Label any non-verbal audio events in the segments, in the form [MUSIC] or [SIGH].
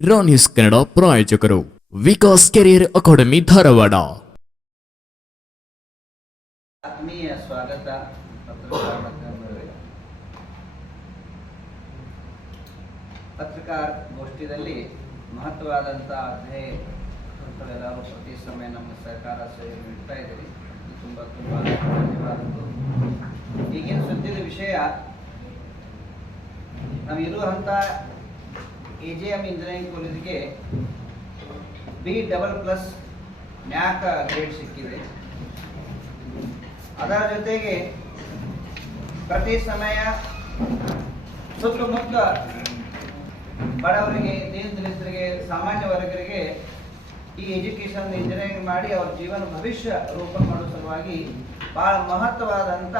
ರಾನಿಸ್ ಕನ್ನಡ ಪ್ರಾಯೋಜಕರು Vikas career academy Dharwad. ಆತ್ಮೀಯ ಸ್ವಾಗತ ಪತ್ರಿಕಾಗೋಷ್ಠಿಯಲ್ಲಿ ಮಹತ್ವವಾದಂಥ ಅಧ್ಯಾಯ ಎಲ್ಲರೂ ಪ್ರತಿ ಸಮಯ ನಮ್ಮ ಸಹಕಾರ ಸೇವೆ ನೀಡ್ತಾ ಇದ್ದೀರಿ. ಇದು ತುಂಬ ತುಂಬ ಧನ್ಯವಾದಗಳು ಈಗಿನ ಸುದ್ದಿದ ವಿಷಯ ನಾವು ಎ ಜೆ ಎಂ ಇಂಜಿನಿಯರಿಂಗ್ ಕಾಲೇಜಿಗೆ B double plus NAAC grade ಸಿಕ್ಕಿದೆ. ಅದರ ಜೊತೆಗೆ ಪ್ರತಿ ಸಮಯ ಸುತ್ತಮುತ್ತ ಬಡವರಿಗೆ ದೀನ ದಲಿತರಿಗೆ, ಸಾಮಾನ್ಯ ವರ್ಗರಿಗೆ ಈ ಎಜುಕೇಷನ್ ಇಂಜಿನಿಯರಿಂಗ್ ಮಾಡಿ ಅವ್ರ ಜೀವನ ಭವಿಷ್ಯ ರೂಪ ಮಾಡೋ ಸಲುವಾಗಿ ಬಹಳ ಮಹತ್ವವಾದಂಥ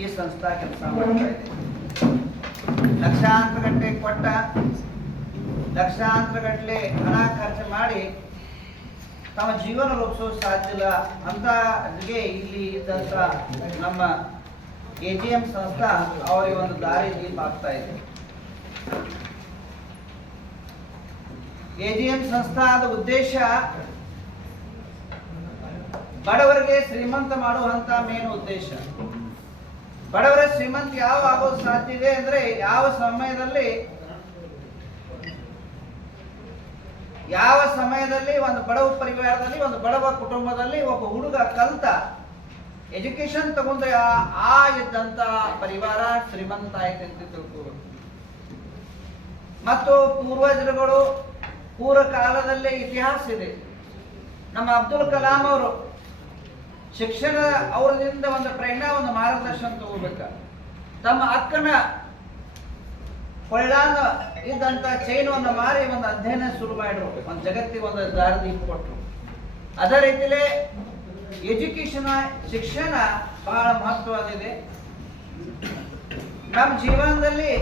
ಈ ಸಂಸ್ಥಾ ಕೆಲಸ ಮಾಡ್ತಾ ಇದೆ. ಲಕ್ಷಾಂತರ ಗಟ್ಟಲೆ ಕೊಟ್ಟ ಲಕ್ಷಾಂತರ ಗಟ್ಟಲೆ ಹಣ ಖರ್ಚು ಮಾಡಿ ತಮ್ಮ ಜೀವನ ರೂಪಿಸೋ ಸಾಧ್ಯ ಇಲ್ಲ ಅಂತಗೆ ಇಲ್ಲಿ ಇದ್ದಂಥ ನಮ್ಮ ಎ ಜಿ ಎಂ ಸಂಸ್ಥಾ ಅವರಿಗೆ ಒಂದು ದಾರಿ ದೀಪ ಆಗ್ತಾ ಇದೆ. ಎ ಜಿ ಎಂ ಸಂಸ್ಥಾದ ಉದ್ದೇಶ ಬಡವರಿಗೆ ಶ್ರೀಮಂತ ಮಾಡುವಂತ ಮೇನ್ ಉದ್ದೇಶ. ಬಡವರ ಶ್ರೀಮಂತ ಯಾವ ಆಗೋದು ಸಾಧ್ಯ ಇದೆ ಅಂದ್ರೆ ಯಾವ ಸಮಯದಲ್ಲಿ ಯಾವ ಸಮಯದಲ್ಲಿ ಒಂದು ಬಡವ ಪರಿವಾರದಲ್ಲಿ ಒಂದು ಬಡವ ಕುಟುಂಬದಲ್ಲಿ ಒಬ್ಬ ಹುಡುಗ ಕಲ್ತ ಎಜುಕೇಶನ್ ತಗೊಂಡ್ರೆ ಆ- ಇದ್ದಂತ ಪರಿವಾರ ಶ್ರೀಮಂತ ಆಯ್ತು ಅಂತ ತಿಳ್ಕೋಬೇಕು ಮತ್ತು ಪೂರ್ವಜರುಗಳು ಪೂರ್ವ ಕಾಲದಲ್ಲೇ ಇತಿಹಾಸ ಇದೆ. ನಮ್ಮ ಅಬ್ದುಲ್ ಕಲಾಂ ಅವರು ಶಿಕ್ಷಣ ಅವರಿಂದ ಒಂದು ಪ್ರೇರಣಾ, ಒಂದು ಮಾರ್ಗದರ್ಶನ ತಗೋಬೇಕ. ತಮ್ಮ ಅಕ್ಕನ ಕೊಳ್ಳಾನ ಇದ್ದಂತ ಚೈನವನ್ನು ಮಾರಿ ಒಂದು ಅಧ್ಯಯನ ಶುರು ಮಾಡಿದ್ರು ಒಂದು ಜಗತ್ತಿಗೆ ಒಂದು ದಾರಿದೀಪ ಕೊಟ್ಟರು ಅದೇ ರೀತಿಲೇ ಎಜುಕೇಶನ್ ಶಿಕ್ಷಣ ಬಹಳ ಮಹತ್ವವಾದಿದೆ ನಮ್ಮ ಜೀವನದಲ್ಲಿ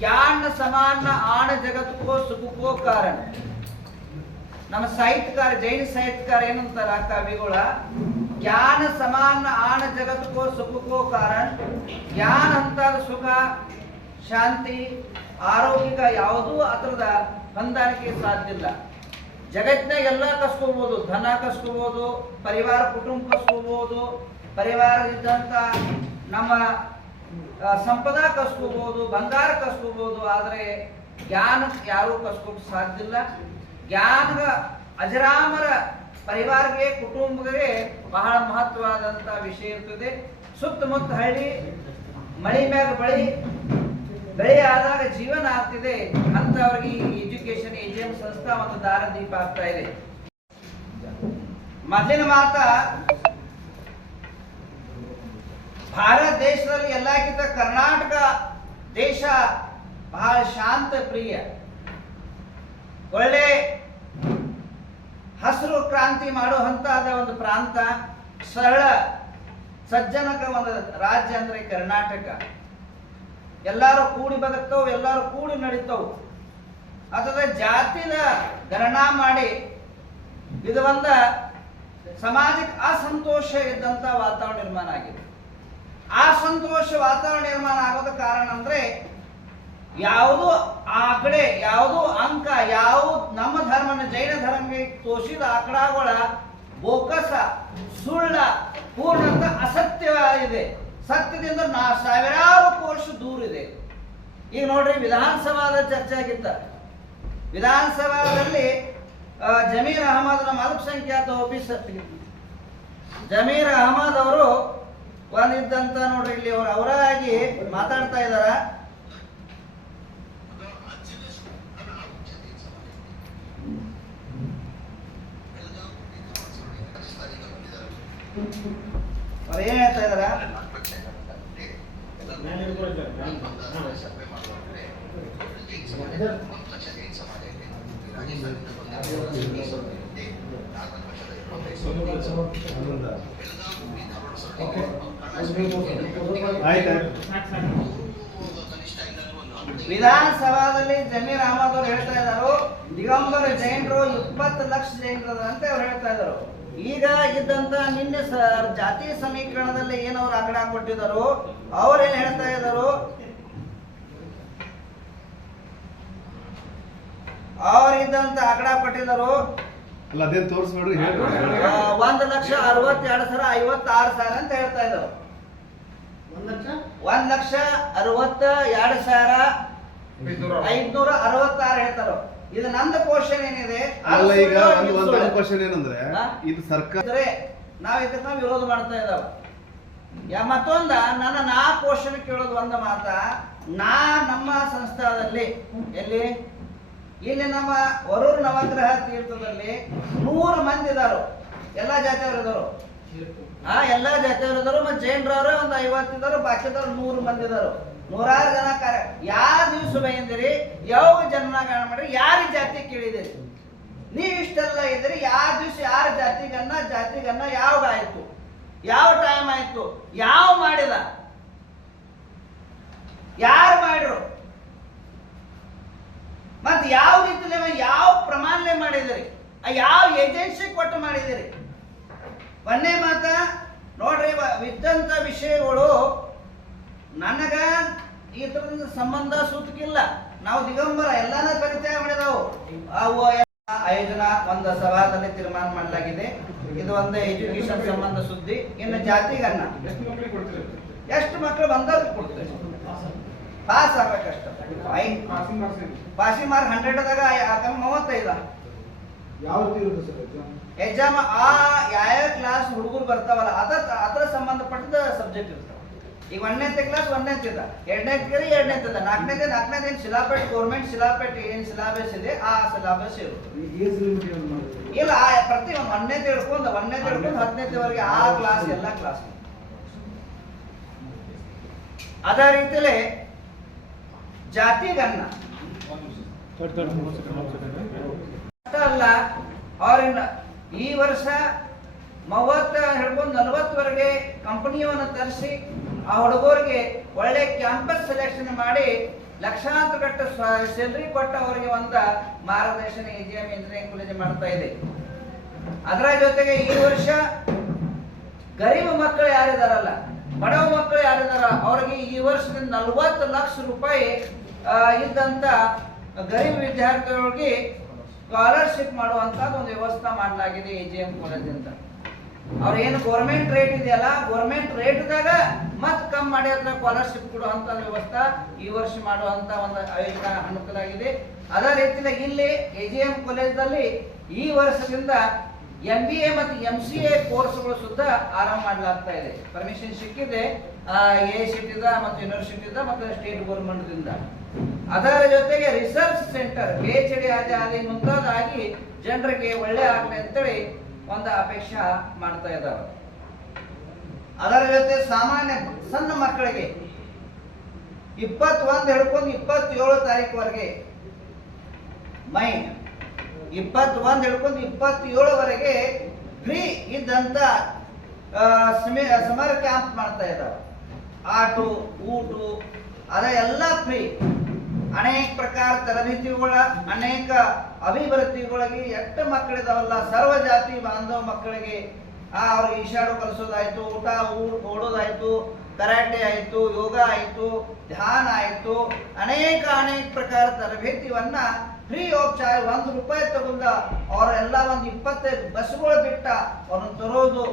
ಜ್ಞಾನ ಸಮಾನ ಆಣ ಜಗತ್ಕೋ ಸುಖಕ್ಕೋ ಕಾರಣ. ನಮ್ಮ ಸಾಹಿತ್ಯಕಾರ, ಜೈನ ಸಾಹಿತ್ಯಕಾರ ಏನಂತಾರ ಕವಿಗಳ ಜ್ಞಾನ ಸಮಾನ ಆಣ ಜಗತ್ಕೋ ಸುಖಕ್ಕೋ ಕಾರಣ. ಜ್ಞಾನ ಅಂತಾದ ಸುಖ, ಶಾಂತಿ ಆರೋಗ್ಯಕ ಯಾವುದೂ ಅದರದ ಹೊಂದಾಣಿಕೆ ಸಾಧ್ಯ ಇಲ್ಲ. ಜಗತ್ತಿನಾಗ ಎಲ್ಲ ಕಸ್ಕೋಬಹುದು ಧನ ಕಸ್ಕೋಬಹುದು ಪರಿವಾರ ಕುಟುಂಬ ಕಸ್ಕೋಬಹುದು ಪರಿವಾರ ಇದ್ದಂತ ನಮ್ಮ ಸಂಪದ ಕಸ್ಕೋಬಹುದು ಬಂಗಾರ ಕಸ್ಕೋಬಹುದು ಆದರೆ ಜ್ಞಾನ ಯಾರೂ ಕಸ್ಕೋಕ್ ಸಾಧ್ಯ ಇಲ್ಲ. ಜ್ಞಾನದ ಅಜರಾಮರ ಪರಿವಾರಕ್ಕೆ, ಕುಟುಂಬಕ್ಕೆ ಬಹಳ ಮಹತ್ವವಾದಂತ ವಿಷಯ ಇರ್ತದೆ. ಸುತ್ತಮುತ್ತ ಹಳ್ಳಿ, ಮಳಿ ಮ್ಯಾಗ ಬಳಿ, ಬೆಳೆ ಆದಾಗ ಜೀವನ ಆಗ್ತಿದೆ. ಅಂತವ್ರಿಗೆ ಈ ಎಜುಕೇಶನ್ ಎಜಿಎಂ ಸಂಸ್ಥಾ ಒಂದು ದಾರದೀಪ ಆಗ್ತಾ ಇದೆ. ಮೊದಲಿನ ಮಾತ, ಭಾರತ ದೇಶದಲ್ಲಿ ಎಲ್ಲಕ್ಕಿಂತ ಕರ್ನಾಟಕ ದೇಶ ಬಹಳ ಶಾಂತ ಪ್ರಿಯ ಒಳ್ಳೆ ಹಸಿರು ಕ್ರಾಂತಿ ಮಾಡುವಂತಹದ ಒಂದು ಪ್ರಾಂತ, ಸರಳ ಸಜ್ಜನಕ ಒಂದು ರಾಜ್ಯ ಅಂದ್ರೆ ಕರ್ನಾಟಕ. ಎಲ್ಲರೂ ಕೂಡಿ ಬದುಕ್ತವು, ಎಲ್ಲರೂ ಕೂಡಿ ನಡೀತವು. ಅದರ ಜಾತಿನ ಗಣನಾ ಮಾಡಿ, ಇದು ಒಂದ ಸಮಾಜಕ್ಕೆ ಅಸಂತೋಷ ಇದ್ದಂತ ವಾತಾವರಣ ನಿರ್ಮಾಣ ಆಗಿದೆ. ಆ ಸಂತೋಷ ವಾತಾವರಣ ನಿರ್ಮಾಣ ಆಗೋದ ಕಾರಣ ಅಂದ್ರೆ ಯಾವುದು ಆ ಕಡೆ ಯಾವುದು ಅಂಕ ಯಾವ ನಮ್ಮ ಧರ್ಮನ ಜೈನ ಧರ್ಮಕ್ಕೆ ತೋರಿಸಿದ ಆಕಡಾಗಳ ಬೋಕಸ, ಸುಳ್ಳ, ಪೂರ್ಣಂತ ಅಸತ್ಯವಾಗಿದೆ. ಸತ್ಯದಿಂದ ನಾ ಸಾವಿರಾರು ಕೋರ್ಸ್ ದೂರ ಇದೆ. ಈಗ ನೋಡ್ರಿ, ವಿಧಾನಸಭಾದ ಚರ್ಚೆ ಆಗಿತ್ತ. ವಿಧಾನಸಭಾದಲ್ಲಿ ಜಮೀರ್ ಅಹಮದ್ ನಮ್ಮ ಅಲ್ಪಸಂಖ್ಯಾತ ಆಫೀಸ್ ಜಮೀರ್ ಅಹಮದ್ ಅವರು ಒಂದಿದ್ದಂತ ನೋಡ್ರಿ, ಇಲ್ಲಿ ಅವ್ರು ಅವರಾಗಿ ಮಾತಾಡ್ತಾ ಇದಾರ. ಅವ್ರು ಏನ್ ಹೇಳ್ತಾ ಇದಾರ ವಿಧಾನಸಭಾದಲ್ಲಿ ಜಮೀರ್ ಅಹಮದ್ ಅವ್ರು ಹೇಳ್ತಾ ಇದ್ದಾರೆ. ದಿಗಂಬರ ಜೈನರು ಇಪ್ಪತ್ತು ಲಕ್ಷ ಜೈನರು ಅಂತ ಅವ್ರು ಹೇಳ್ತಾ ಇದ್ದಾರೆ ಈಗ ಇದ್ದಂತ ನಿನ್ನೆ ಜಾತಿ ಸಮೀಕರಣದಲ್ಲಿ ಏನು ಅವ್ರು ಆಕಡ ಕೊಟ್ಟಿದ್ದಾರೋ? ಅವ್ರೇನ್ ಹೇಳ್ತಾ ಇದ್ದಾರೋ? ಇದ್ದಂತ ಆಕಡಾ ಕೊಟ್ಟಿದ್ದರು? ಒಂದ್ ಲಕ್ಷ ಅರವತ್ತೆರಡು ಸಾವಿರ ಐವತ್ತಾರು ಸಾವಿರ ಅಂತ ಹೇಳ್ತಾ ಇದ್ರು ಒಂದ್ ಲಕ್ಷ? ಅರವತ್ತ ಎರಡು ಸಾವಿರ ಐದ್ನೂರ ಅರವತ್ತಾರು ಹೇಳ್ತಾರೋ? ಇದು ನಂದ ಕ್ವಶನ್ ಏನಿದೆ? ಅಲ್ಲ ಈಗ ಒಂದು ಒಂದು. ಕ್ವಶನ್ ಏನಂದ್ರೆ ಇದು ಸರ್ಕಾರ ಅಂದ್ರೆ ನಾವ್ ಇದಕ್ಕ ವಿರೋಧ ಮಾಡ್ತಾ ಇದಾವ ಯಾ ಮತ್ತೊಂದ ನನ್ನ ನಾ ಕ್ವಶನ್ ಕೇಳೋದು ಒಂದ ಮಾತ. ನಾ ನಮ್ಮ ಸಂಸ್ಥಾದಲ್ಲಿ ಎಲ್ಲಿ? ಇಲ್ಲಿ ನಮ್ಮ ವರೂರ್ ನವಗ್ರಹ ತೀರ್ಥದಲ್ಲಿ ನೂರು ಮಂದಿ ಇದಾರು. ಎಲ್ಲಾ ಜಾತಿಯವರು ಇದಾರು. ಆ ಎಲ್ಲಾ ಜಾತಿಯವರು ಇದಾರು ಮತ್ತೆ ಜೈನರವ್ರೆ ಒಂದು ಐವತ್ತು ಇದಾರು ಬಾಕಿದವ್ರು ನೂರು ಮಂದಿ ಇದಾರು ನೂರಾರು ಜನ ಕಾರ್ಯ ಯಾವ ದಿವಸ ಬೈಂದಿರಿ ಯಾವ ಜನನಾಗಣ ಮಾಡ್ರಿ, ಯಾರ ಜಾತಿ ಕೇಳಿದಿರಿ ನೀವು ಇಷ್ಟೆಲ್ಲ ಇದ್ರಿ ಯಾವ ದಿವಸ ಯಾರ ಜಾತಿಗನ್ನ ಜಾತಿಗನ್ನ ಯಾವಾಗ ಆಯ್ತು? ಯಾವ ಟೈಮ್ ಆಯ್ತು? ಯಾವ ಮಾಡಿದ? ಯಾರು ಮಾಡಿರು? ಮತ್ತ ಯಾವ ರೀತಿಯಲ್ಲಿ ಯಾವ ಪ್ರಮಾಣ ಮಾಡಿದಿರಿ? ಯಾವ ಏಜೆನ್ಸಿ ಕೊಟ್ಟು ಮಾಡಿದಿರಿ? ಒಂದೇ ಮಾತ. ನೋಡ್ರಿ ಇದ್ದಂಥ ವಿಷಯಗಳು ನನಗ ಇದ್ರಿಂದ ಸಂಬಂಧ ಸೂತಕಿಲ್ಲ. ನಾವು ದಿಗಂಬರ ಎಲ್ಲಾನ ಪರಿಚಯ ಮಾಡಿದವು. ಅವು ಆಯೋಜನ ಒಂದು ಸಭಾದಲ್ಲಿ ತೀರ್ಮಾನ ಮಾಡಲಾಗಿದೆ. ಇದು ಒಂದು ಎಜುಕೇಶನ್ ಸಂಬಂಧ ಸುದ್ದಿ ಇನ್ನು ಜಾತಿಗನ್ನ ಎಷ್ಟು ಮಕ್ಕಳು ಬಂದವ್ರಿಗೆ ಕೊಡ್ತೇವೆ ಪಾಸ್ ಆಗ್ಬೇಕಷ್ಟ. ಪಾಸಿಂಗ್ ಮಾರ್ಕ್ ಹಂಡ್ರೆಡ್ದಾಗ ಮೂವತ್ತೈದ. ಯಾವ ಎಕ್ಸಾಮ್ ಆ ಯಾವ ಕ್ಲಾಸ್ ಹುಡುಗರು ಬರ್ತಾವಲ್ಲ ಅದ ಅದರ ಸಂಬಂಧಪಟ್ಟದ ಸಬ್ಜೆಕ್ಟ್ ಇರ್ತಾವ. ಈಗ ಒಂದನೇ ಕ್ಲಾಸ್ ಒಂದನೇ ಇದ್ದ ಎರಡನೇ ಎರಡನೇತಿಗೆ ನಾಲ್ಕನೇ ತಿಂದ. ನಾಲ್ಕನೇ ಏನು ಶಿಲಾಪೇಟ್ ಗೌರ್ಮೆಂಟ್ ಶಿಲಾಪೇಟ್ ಏನು ಸಿಲಾಬಸ್ ಇದೆ ಆ ಸಿಲಾಬಸ್ ಇರುತ್ತೆ. ಇಲ್ಲ ಆ ಪ್ರತಿ ಒಂದು ತಿಳ್ಕೊಂಡು ಒಂದನೇ ತಿಳ್ಕೊಂಡು ಹತ್ತನೇ ಹತ್ತನೇತೆವರೆಗೆ ಆ ಕ್ಲಾಸ್ ಎಲ್ಲ ಕ್ಲಾಸ್ ಅದೇ ರೀತಿಯಲ್ಲಿ ಜಾತಿಗನ್ನ ಅಷ್ಟ ಅಲ್ಲ? ಅವ್ರನ್ನ ಈ ವರ್ಷ ಮೂವತ್ತ ಹಿಡ್ಕೊಂಡು ನಲವತ್ತವರೆಗೆ ಕಂಪನಿಯನ್ನು ತರಿಸಿ ಆ ಹುಡುಗರಿಗೆ ಒಳ್ಳೆ ಕ್ಯಾಂಪಸ್ ಸೆಲೆಕ್ಷನ್ ಮಾಡಿ ಲಕ್ಷಾಂತರ ಗಟ್ಟ ಸ್ಯಾಲ್ರಿ ಕೊಟ್ಟ ಅವರಿಗೆ ಒಂದು ಮಾರ್ಗದರ್ಶನ ಎ ಎಂ ಇಂಜಿನಿಯರಿಂಗ್ ಕಾಲೇಜ್ ಮಾಡ್ತಾ ಇದೆ. ಅದರ ಜೊತೆಗೆ ಈ ವರ್ಷ ಗರೀಬ ಮಕ್ಕಳು ಯಾರಿದಾರಲ್ಲ, ಬಡವ ಮಕ್ಕಳು ಯಾರಿದಾರ, ಅವರಿಗೆ ಈ ವರ್ಷದಿಂದ ನಲವತ್ತು ಲಕ್ಷ ರೂಪಾಯಿ ಇದ್ದಂಥ ಗರೀಬ್ ವಿದ್ಯಾರ್ಥಿಗಳಿಗೆ ಸ್ಕಾಲರ್ಶಿಪ್ ಮಾಡುವಂತ ಒಂದು ವ್ಯವಸ್ಥೆ ಮಾಡಲಾಗಿದೆ ಎ ಜಿ ಎಂ ಕಾಲೇಜಿಂದ ಅವ್ರ ಏನು ಗೌರ್ಮೆಂಟ್ ರೇಟ್ ಇದೆಯಲ್ಲ ಗೌರ್ಮೆಂಟ್ ರೇಟ್ದಾಗ ಮತ್ ಕಮ್ಮಿ ಮಾಡಿ ಅದ್ರ ಸ್ಕಾಲರ್ಶಿಪ್ ಕೊಡುವಂತ ವ್ಯವಸ್ಥೆ ಈ ವರ್ಷ ಮಾಡುವಂತ ಒಂದು ಅನುಕೂಲ ಆಗಿದೆ. ಅದೇ ರೀತಿಯಾಗಿ ಇಲ್ಲಿ ಎ ಜಿ ಎಂ ಕಾಲೇಜಲ್ಲಿ ಈ ವರ್ಷದಿಂದ ಎಂ ಬಿ ಎ ಮತ್ತು ಎಂ ಸಿ ಎ ಕೋರ್ಸ್ಗಳು ಸುದ್ದ ಆರಂಭ ಮಾಡಲಾಗ್ತಾ ಇದೆ. ಪರ್ಮಿಷನ್ ಸಿಕ್ಕಿದೆ ಎ ಸಿಟಿದ ಮತ್ತು ಯೂನಿವರ್ಸಿಟಿದ ಮತ್ತು ಸ್ಟೇಟ್ ಗೌರ್ಮೆಂಟ್ದಿಂದ ಅದರ ಜೊತೆಗೆ research centre P H D ಆದಿ ಮುಂತಾದಾಗಿ ಜನರಿಗೆ ಒಳ್ಳೆ ಆಗಲಿ ಅಂತೇಳಿ ಒಂದು ಅಪೇಕ್ಷೆ ಮಾಡ್ತಾ ಇದ್ದಾರೆ. ಅದರ ಜೊತೆ ಸಾಮಾನ್ಯ ಸಣ್ಣ ಮಕ್ಕಳಿಗೆ ಇಪ್ಪತ್ತೊಂದು ಹಿಡ್ಕೊಂಡು ಇಪ್ಪತ್ತೇಳು ತಾರೀಕುವರೆಗೆ, ಮೈ, ಇಪ್ಪತ್ತೊಂದು ಹಿಡ್ಕೊಂಡು ಇಪ್ಪತ್ತೇಳವರೆಗೆ ಫ್ರೀ ಇದ್ದಂತ ಸಮರ್ ಕ್ಯಾಂಪ್ ಮಾಡ್ತಾ ಇದ್ದಾರೆ. ಆಟೋ, ಊಟು ಅದ ಎಲ್ಲ ಫ್ರೀ ಅನೇಕ ಪ್ರಕಾರ ತರಬೇತಿಗಳ, ಅನೇಕ ಅಭಿವೃದ್ಧಿಗಳಿಗೆ ಎಷ್ಟು ಮಕ್ಕಳಿದಾವಲ್ಲ, ಸರ್ವ ಜಾತಿ ಬಾಂಧವ ಮಕ್ಕಳಿಗೆ ಆ ಅವ್ರಿಗೆ ಈಶಾಡು ಕಲಿಸೋದಾಯ್ತು, ಊಟ ಓಡೋದಾಯ್ತು ಕರಾಟೆ ಆಯ್ತು, ಯೋಗ ಆಯ್ತು, ಧ್ಯಾನ ಆಯ್ತು. ಅನೇಕ ಅನೇಕ ಪ್ರಕಾರ ತರಬೇತಿವನ್ನ ಫ್ರೀ ಆಫ್ ಚಾರ್ಜ್ ಒಂದು ರೂಪಾಯಿ ತಗೊಂಡ ಅವರೆಲ್ಲ ಒಂದು ಇಪ್ಪತ್ತೈದು ಬಸ್ಗಳು ಬಿಟ್ಟ ಅವ್ರನ್ನ ತರೋದು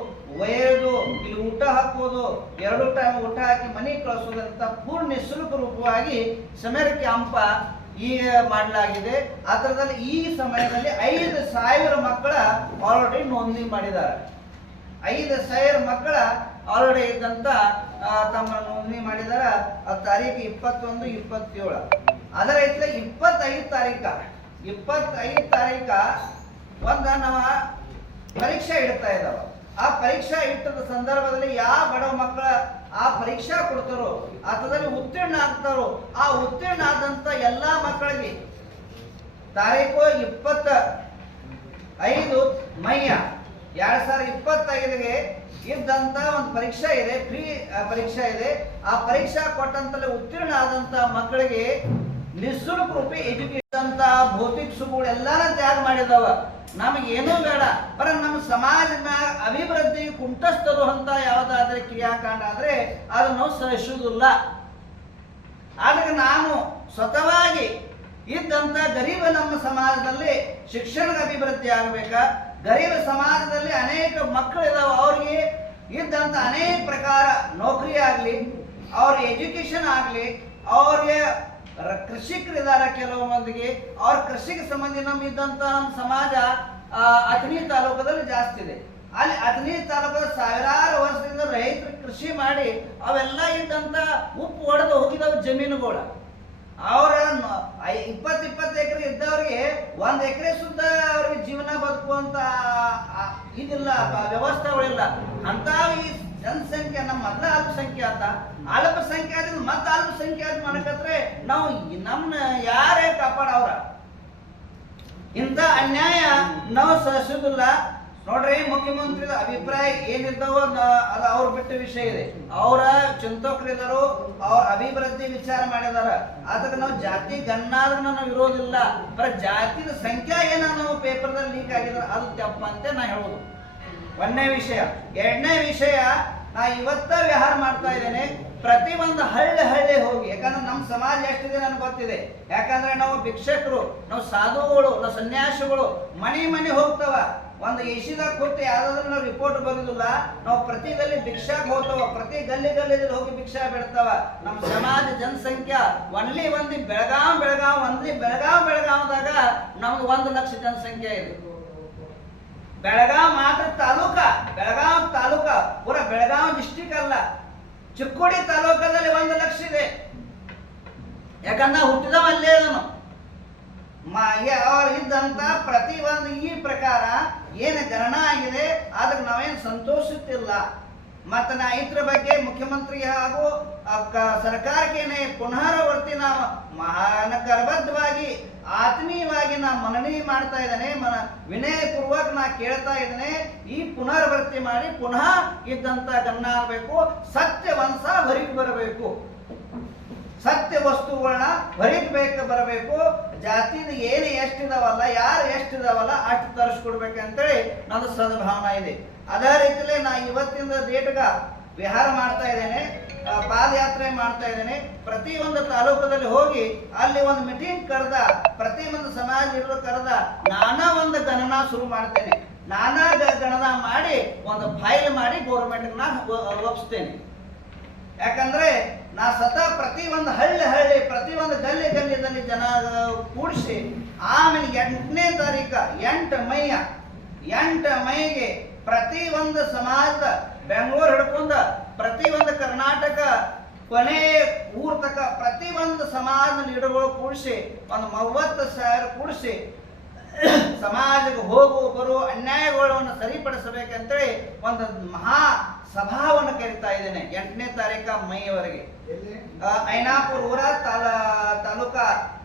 ಒಯ್ಯೋದು, ಇಲ್ಲಿ ಊಟ ಹಾಕೋದು ಎರಡು ಟೈಮ್ ಊಟ ಹಾಕಿ ಮನೆಗೆ ಕಳಿಸೋದಂತ ಪೂರ್ಣ ನಿಶುಲ್ಕ ರೂಪವಾಗಿ ಸಮರ ಕ್ಯಾಂಪ ಈ ಮಾಡಲಾಗಿದೆ. ಅದರದಲ್ಲಿ ಈ ಸಮಯದಲ್ಲಿ ಐದು ಸಾವಿರ ಮಕ್ಕಳ ಆಲ್ರೆಡಿ ನೋಂದಣಿ ಮಾಡಿದ್ದಾರೆ. ಐದು ಸಾವಿರ ಮಕ್ಕಳ ಆಲ್ರೆಡಿ ಇದ್ದಂತ ತಮ್ಮ ನೋಂದಣಿ ಮಾಡಿದಾರ ಆ ತಾರೀಕು ಇಪ್ಪತ್ತೊಂದು, ಇಪ್ಪತ್ತೇಳು. ಅದರ ಇತ್ತ ಇಪ್ಪತ್ತೈದು ತಾರೀಕ ಇಪ್ಪತ್ತೈದು ತಾರೀಕ ಒಂದ ನಮ್ಮ ಪರೀಕ್ಷೆ ಇಡ್ತಾ ಇದ್ದಾವ ಆ ಪರೀಕ್ಷಾ ಇಟ್ಟದ ಸಂದರ್ಭದಲ್ಲಿ ಯಾವ ಬಡ ಮಕ್ಕಳ ಆ ಪರೀಕ್ಷಾ ಕೊಡ್ತಾರೋ ಆತದಲ್ಲಿ ಉತ್ತೀರ್ಣ ಆಗ್ತಾರೋ, ಆ ಉತ್ತೀರ್ಣ ಆದಂತ ಎಲ್ಲಾ ಮಕ್ಕಳಿಗೆ ತಾರೀಕು ಇಪ್ಪತ್ತ ಐದು ಮೈಯ ಎರಡ್ ಸಾವಿರದ ಇಪ್ಪತ್ತೈದಿಗೆ ಇದ್ದಂತ ಒಂದು ಪರೀಕ್ಷೆ ಇದೆ ಫ್ರೀ ಪರೀಕ್ಷೆ ಇದೆ. ಆ ಪರೀಕ್ಷಾ ಕೊಟ್ಟಂತಲ್ಲಿ ಉತ್ತೀರ್ಣ ಆದಂತ ಮಕ್ಕಳಿಗೆ ನಿಶುಲ್ಕ ರೂಪಿ ಎಜುಕೇಶನ್ ಭೌತಿಕ ಸುಖಗಳು ಎಲ್ಲಾನ ತ್ಯಾಗ ಮಾಡಿದವ. ನಮಗೆ ಏನೂ ಬೇಡ. ಬರ ನಮ್ಮ ಸಮಾಜದ ಅಭಿವೃದ್ಧಿ ಅಭಿವೃದ್ಧಿ ಕುಂಟಸ್ತರುವಂತ ಯಾವುದಾದ್ರೆ ಕ್ರಿಯಾಕಾಂಡ ಆದ್ರೆ ಅದನ್ನು ಸಹಿಸುವುದಿಲ್ಲ. ಆದ್ರೆ ನಾನು ಸ್ವತವಾಗಿ ಇದ್ದಂತ ಗರೀಬ ನಮ್ಮ ಸಮಾಜದಲ್ಲಿ ಶಿಕ್ಷಣದ ಅಭಿವೃದ್ಧಿ ಆಗಬೇಕಾ? ಗರೀಬ ಸಮಾಜದಲ್ಲಿ ಅನೇಕ ಮಕ್ಕಳು ಇದಾವೆ ಅವ್ರಿಗೆ ಇದ್ದಂತ ಅನೇಕ ಪ್ರಕಾರ ನೌಕರಿ ಆಗಲಿ, ಅವ್ರ ಎಜುಕೇಶನ್ ಆಗಲಿ, ಅವ್ರಿಗೆ ಕೃಷಿಕರಿದ್ದಾರೆ ಕೆಲವು ಮಂದಿಗೆ ಅವ್ರ ಕೃಷಿಗೆ ಸಂಬಂಧಿ ನಮ್ಮ ಇದ್ದಂತ ನಮ್ಮ ಸಮಾಜ ಅಥಣಿ ತಾಲೂಕದಲ್ಲಿ ಜಾಸ್ತಿ ಇದೆ. ಅಲ್ಲಿ ಅಥಣಿ ತಾಲೂಕದ ಸಾವಿರಾರು ವರ್ಷದಿಂದ ರೈತರು ಕೃಷಿ ಮಾಡಿ ಅವೆಲ್ಲ ಇದ್ದಂತ ಉಪ್ಪು ಒಡೆದು ಹೋಗಿದಾವ ಜಮೀನುಗಳು ಅವರ ಇಪ್ಪತ್ತು ಇಪ್ಪತ್ತು ಎಕರೆ ಇದ್ದವ್ರಿಗೆ ಒಂದ್ ಎಕರೆ ಸುದ್ದ ಅವ್ರಿಗೆ ಜೀವನ ಬದುಕುವಂತ ಇದಿಲ್ಲ, ವ್ಯವಸ್ಥೆಗಳಿಲ್ಲ. ಅಂತ ಈ ಜನಸಂಖ್ಯೆ ನಮ್ಮ ಮೊದಲ ಅಲ್ಪಸಂಖ್ಯಾತ ಅಲ್ಪಸಂಖ್ಯಾತ ಮತ್ತೆ ಅಲ್ಪಸಂಖ್ಯಾತ ಮಾಡಕತ್ರೆ ನಾವು ನಮ್ಮನ್ನ ಯಾರೇ ಕಾಪಾಡವ್ರ ಇಂಥ ಅನ್ಯಾಯ ನಾವು ಸಹಿಸುದಿಲ್ಲ. ನೋಡ್ರಿ ಮುಖ್ಯಮಂತ್ರಿ ಅಭಿಪ್ರಾಯ ಏನಿದ್ದಾವೋ ಅದು ಅವ್ರ ಬಿಟ್ಟ ವಿಷಯ ಇದೆ. ಅವರ ಚಿಂತಕರಿದರು ಅವ್ರ ಅಭಿವೃದ್ಧಿ ವಿಚಾರ ಮಾಡಿದಾರ. ಅದಕ್ಕೆ ನಾವು ಜಾತಿ ಗನ್ನಾದ್ರೂ ನಾವು ಇರೋದಿಲ್ಲ. ಬರ ಜಾತಿದ ಸಂಖ್ಯಾ ಏನೋ ನಾವು ಪೇಪರ್ದಲ್ಲಿ ಲೀಕ್ ಆಗಿದಾರ, ಅದು ತಪ್ಪಂತೆ ನಾ ಹೇಳೋದು. ಒಂದನೇ ವಿಷಯ. ಎರಡನೇ ವಿಷಯ, ನಾ ಇವತ್ತ ವ್ಯವಹಾರ ಮಾಡ್ತಾ ಇದ್ದೇನೆ. ಪ್ರತಿ ಒಂದು ಹಳ್ಳಿ ಹಳ್ಳಿ ಹೋಗಿ, ಯಾಕಂದ್ರೆ ನಮ್ಮ ಸಮಾಜ ಎಷ್ಟಿದೆ ನನಗೆ ಗೊತ್ತಿದೆ. ಯಾಕಂದ್ರೆ ನಾವು ಭಿಕ್ಷಕರು, ನಾವು ಸಾಧುಗಳು, ನಾವು ಸನ್ಯಾಸಿಗಳು, ಮನೆ ಮನೆ ಹೋಗ್ತಾವ. ಒಂದು ಎಸಿದಾಗ ಕೊಟ್ಟು ಯಾವ್ದಾದ್ರು ನಾವು ರಿಪೋರ್ಟ್ ಬರೋದಿಲ್ಲ ನಾವು ಪ್ರತಿ ಗಲ್ಲಿ ಭಿಕ್ಷಾಕ್ ಹೋಗ್ತಾವ. ಪ್ರತಿ ಗಲ್ಲಿ ಗಲ್ಲಿದಲ್ಲಿ ಹೋಗಿ ಭಿಕ್ಷಾ ಬಿಡ್ತಾವ. ನಮ್ಮ ಸಮಾಜ ಜನಸಂಖ್ಯಾ ಒನ್ಲಿ ಒಂದು ಬೆಳಗಾವ್ ಬೆಳಗಾವ್ ಒಂದ್ಲಿ ಬೆಳಗಾವ್ ಬೆಳಗಾವ್ದಾಗ ನಮ್ದು ಒಂದು ಲಕ್ಷ ಜನಸಂಖ್ಯೆ ಇದೆ. ಬೆಳಗಾವ್ ಮಾತ್ರ ತಾಲೂಕ, ಬೆಳಗಾವ್ ತಾಲೂಕ, ಪೂರ ಬೆಳಗಾವ್ ಡಿಸ್ಟಿಕ್ ಅಲ್ಲ. ಚಿಕ್ಕೋಡಿ ತಾಲೂಕದಲ್ಲಿ ಒಂದು ಲಕ್ಷ ಇದೆ. ಯಾಕಂದ್ರೆ ಹುಟ್ಟಿದವ ಅಲ್ಲೇ ಅದನು ಅವ್ರು ಇದ್ದಂತ ಪ್ರತಿ ಒಂದು ಈ ಪ್ರಕಾರ ಏನು ಗಣನ ಆಗಿದೆ ಅದಕ್ಕೆ ನಾವೇನು ಸಂತೋಷಿಸ್ತಿಲ್ಲ ಮತ್ತು ನಾ ಇದ್ರ ಬಗ್ಗೆ ಮುಖ್ಯಮಂತ್ರಿ ಹಾಗೂ ಸರ್ಕಾರಕ್ಕೇನೆ ಪುನರಾವರ್ತಿ ನಾವು ಮಹಾನ ಗರ್ಭದ್ವಾಗಿ ಆತ್ಮೀಯವಾಗಿ ನಾ ಮನವಿ ಮಾಡ್ತಾ ಇದ್ದೇನೆ, ಮನ ವಿನಯಪೂರ್ವಕ ನಾ ಕೇಳ್ತಾ ಇದ್ದೇನೆ, ಈ ಪುನರಾವರ್ತಿ ಮಾಡಿ ಪುನಃ ಇದ್ದಂತ ಗಮನ ಆಗಬೇಕು ಸತ್ಯವಂಶ ಹೊರಗೆ ಬರಬೇಕು. ಸತ್ಯ ವಸ್ತುಗಳನ್ನ ಹೊರಗೆ ಬೇಕು ಬರಬೇಕು ಜಾತಿ ಏನು ಎಷ್ಟಿದಾವಲ್ಲ, ಯಾರು ಎಷ್ಟಿದಾವಲ್ಲ ಅಷ್ಟು ತರಿಸ್ಕೊಡ್ಬೇಕಂತೇಳಿ ನನ್ನ ಸದ್ಭಾವನಾ ಇದೆ. ಅದೇ ರೀತಿಲೇ ನಾ ಇವತ್ತಿಂದ ಡೇಟ್ಗ ವಿಹಾರ ಮಾಡ್ತಾ ಇದ್ದೇನೆ ಪಾದಯಾತ್ರೆ ಮಾಡ್ತಾ ಇದ್ದೇನೆ. ಪ್ರತಿ ಒಂದು ತಾಲೂಕದಲ್ಲಿ ಹೋಗಿ ಅಲ್ಲಿ ಒಂದು ಮೀಟಿಂಗ್ ಕರೆದ ಪ್ರತಿ ಒಂದು ಸಮಾಜ ಇರೋ ಕರೆದ ನಾನಾ ಒಂದು ಗಣನ ಶುರು ಮಾಡ್ತೇನೆ. ನಾನಾ ಗಣನ ಮಾಡಿ ಒಂದು ಫೈಲ್ ಮಾಡಿ ಗೌರ್ಮೆಂಟ್ಗೆ ನಾನು ಒಪ್ಪಿಸ್ತೇನೆ ಯಾಕಂದ್ರೆ ನಾ ಸತ ಪ್ರತಿ ಒಂದು ಹಳ್ಳಿ ಹಳ್ಳಿ ಪ್ರತಿ ಒಂದು ಗಲ್ಲಿ ಗಲ್ಲಿದಲ್ಲಿ ಜನ ಕೂಡಿಸಿ, ಆಮೇಲೆ ಎಂಟನೇ ತಾರೀಕ ಎಂಟು ಮೈಯ, ಎಂಟು ಮೈಗೆ ಪ್ರತಿ ಒಂದು ಸಮಾಜದ ಬೆಂಗಳೂರು ಹಿಡ್ಕೊಂಡ ಪ್ರತಿ ಒಂದು ಕರ್ನಾಟಕ ಕೊನೆ ಊರ್ ತಕ ಪ್ರತಿ ಒಂದು ಸಮಾಜ ಲೀಡರ್ಗಳು ಕೂಡಿಸಿ ಒಂದು ಮೂವತ್ತು ಸಾವಿರ ಕೂಡಿಸಿ [CLEARS THROAT] ಸಮಾಜಕ್ಕೆ ಹೋಗುವ ಬರುವ ಅನ್ಯಾಯಗಳನ್ನು ಸರಿಪಡಿಸಬೇಕಂತೇಳಿ ಒಂದು ಮಹಾ ಸಭಾವನ್ನು ಕರಿತಾ ಇದ್ದೇನೆ ಎಂಟನೇ ತಾರೀಕ ಮೈವರೆಗೆ ಐನಾಪುರ ಊರ ತಾಲ ತಾಲೂಕ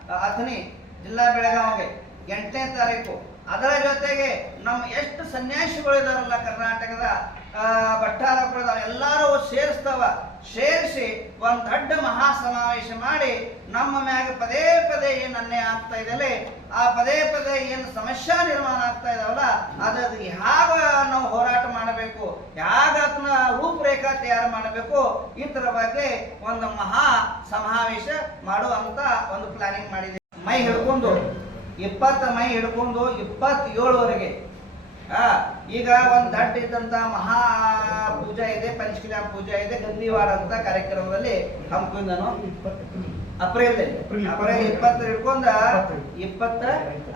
ಆ, ಅಥಣಿ ಜಿಲ್ಲಾ ಬೆಳಗಾವಿಗೆ. ಎಂಟನೇ ತಾರೀಕು. ಅದರ ಜೊತೆಗೆ ನಮ್ಮ ಎಷ್ಟು ಸನ್ಯಾಸಿಗಳು ಇದಾರಲ್ಲ ಕರ್ನಾಟಕದ ಭಟ್ಟಾರಪುರದ, ಎಲ್ಲರೂ ಸೇರಿಸ್ತಾವ, ಸೇರಿಸಿ ಒಂದು ದೊಡ್ಡ ಮಹಾ ಸಮಾವೇಶ ಮಾಡಿ ನಮ್ಮ ಮ್ಯಾಗ ಪದೇ ಪದೇ ಏನು ಅನ್ಯಾಯ ಆಗ್ತಾ ಇದೆಯಲ್ಲ, ಆ ಪದೇ ಪದೇ ಏನು ಸಮಸ್ಯೆ ನಿರ್ಮಾಣ ಆಗ್ತಾ ಇದಾವಲ್ಲ, ಅದು ಹ್ಯಾಗ ನಾವು ಹೋರಾಟ ಮಾಡಬೇಕು ಯಾವ ಅದನ್ನ ರೂಪರೇಖಾ ತಯಾರು ಮಾಡಬೇಕು ಇದರ ಬಗ್ಗೆ ಒಂದು ಮಹಾ ಸಮಾವೇಶ ಮಾಡುವಂತ ಒಂದು ಪ್ಲಾನಿಂಗ್ ಮಾಡಿದೆ ಮೈ ಹಿಡ್ಕೊಂಡು. ಇಪ್ಪತ್ತ ಮೈ ಹಿಡ್ಕೊಂಡು ಇಪ್ಪತ್ತೇಳುವರೆಗೆ. ಆ ಈಗ ಒಂದು ದಟ್ಟ ಇದ್ದಂತ ಮಹಾ ಪೂಜಾ ಇದೆ ಪಂಚಕಿನ ಪೂಜಾ ಇದೆ ಗಂದಿವಾರ ಅಂತ ಕಾರ್ಯಕ್ರಮದಲ್ಲಿ ಹಮ್ಮಿಕೊಂಡನು. ಅಪ್ರಿಲ್ ಅಪ್ರಿಲ್ ಇಪ್ಪತ್ತು ಹಿಡ್ಕೊಂಡ ಇಪ್ಪತ್ತ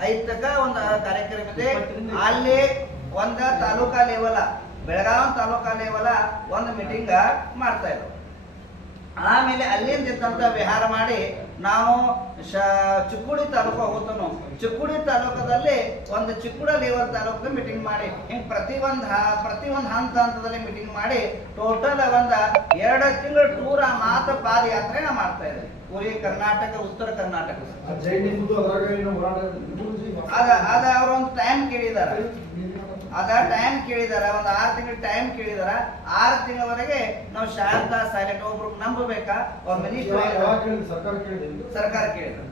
ಐದು ಒಂದ್ ಒಂದು ಕಾರ್ಯಕ್ರಮ ಇದೆ. ಅಲ್ಲಿ ಒಂದ ತಾಲೂಕಾ ಲೆವೆಲ ಬೆಳಗಾವಿ ತಾಲೂಕಾ ಲೆವೆಲ ಒಂದು ಮೀಟಿಂಗ್ ಮಾಡ್ತಾ ಇದ್ರು. ಆಮೇಲೆ ಅಲ್ಲಿಂದ ಇದ್ದಂತ ವಿಹಾರ ಮಾಡಿ ನಾವು ಶ ಚಿಕ್ಕುಡಿ ತಾಲೂಕು ಹೋಗ್ತಾನು ಚಿಕ್ಕುಡಿ ತಾಲೂಕದಲ್ಲಿ ಒಂದು ಚಿಕ್ಕುಡ ಲೆವೆಲ್ ತಾಲೂಕು ಮೀಟಿಂಗ್ ಮಾಡಿ ಹಿಂಗೆ ಪ್ರತಿ ಒಂದು ಪ್ರತಿ ಒಂದು ಹಂತ ಹಂತದಲ್ಲಿ ಮೀಟಿಂಗ್ ಮಾಡಿ ಟೋಟಲ್ ಒಂದು ಎರಡು ತಿಂಗಳು ಟೂರ್ ಮಾತು ಪಾದಯಾತ್ರೆ ನಾವು ಮಾಡ್ತಾ ಇದ್ದೀವಿ ಪೂರಿ ಕರ್ನಾಟಕ ಉತ್ತರ ಕರ್ನಾಟಕ. ಅದ ಅದ ಅವ್ರ ಒಂದು ಟೈಮ್ ಕೇಳಿದಾರ. ಅದ ಟೈಮ್ ಕೇಳಿದಾರ ಒಂದು ಆರ್ ತಿಂಗಳ ಟೈಮ್ ಕೇಳಿದಾರ ಆರ್ ತಿಂಗಳವರೆಗೆ ನಾವು ಶಾಂತ ಸೈಲೆಂಟ್ ಒಬ್ರು ನಂಬಬೇಕಾ? ಅವ್ರ ಮಿನಿಸ್ಟರ್ ಸರ್ಕಾರ ಕೇಳಿದ್ರು? ಸರ್ಕಾರ ಕೇಳಿದ್ರು.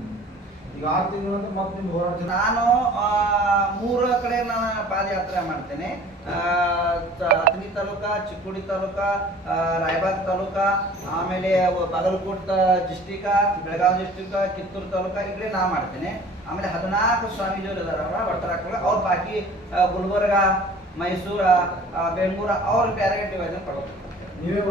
ಈಗ ಆರು ಅಂತ ಮತ್ತೆ ಹೋರಾಟ ನಾನು ಆ, ಮೂರು ಕಡೆ ನಾನು ಪಾದಯಾತ್ರೆ ಮಾಡ್ತೇನೆ. ಅಥಣಿ ತಾಲೂಕಾ ಚಿಕ್ಕೋಡಿ ತಾಲೂಕ ರಾಯಬಾಗ್ ತಾಲೂಕಾ ಆಮೇಲೆ ಬಾಗಲಕೋಟ್ ಡಿಸ್ಟಿಕ ಬೆಳಗಾವಿ ಡಿಸ್ಟಿಕ ಕಿತ್ತೂರು ತಾಲೂಕಾ ಈ ಕಡೆ ನಾ ಮಾಡ್ತೇನೆ. ಆಮೇಲೆ ಹದಿನಾಲ್ಕು ಸ್ವಾಮೀಜಿಯವರು ಇದಾರ ಅವರ ಭಟ್ರಾಕ್ಗಳು ಅವ್ರ ಬಾಕಿ ಗುಲ್ಬರ್ಗ, ಮೈಸೂರ ಬೆಂಗಳೂರ ಅವ್ರ ಬ್ಯಾರೆ ಡಿವೈಸನ್ ಕೊಡ್ಬೇಕು ನೀವೇ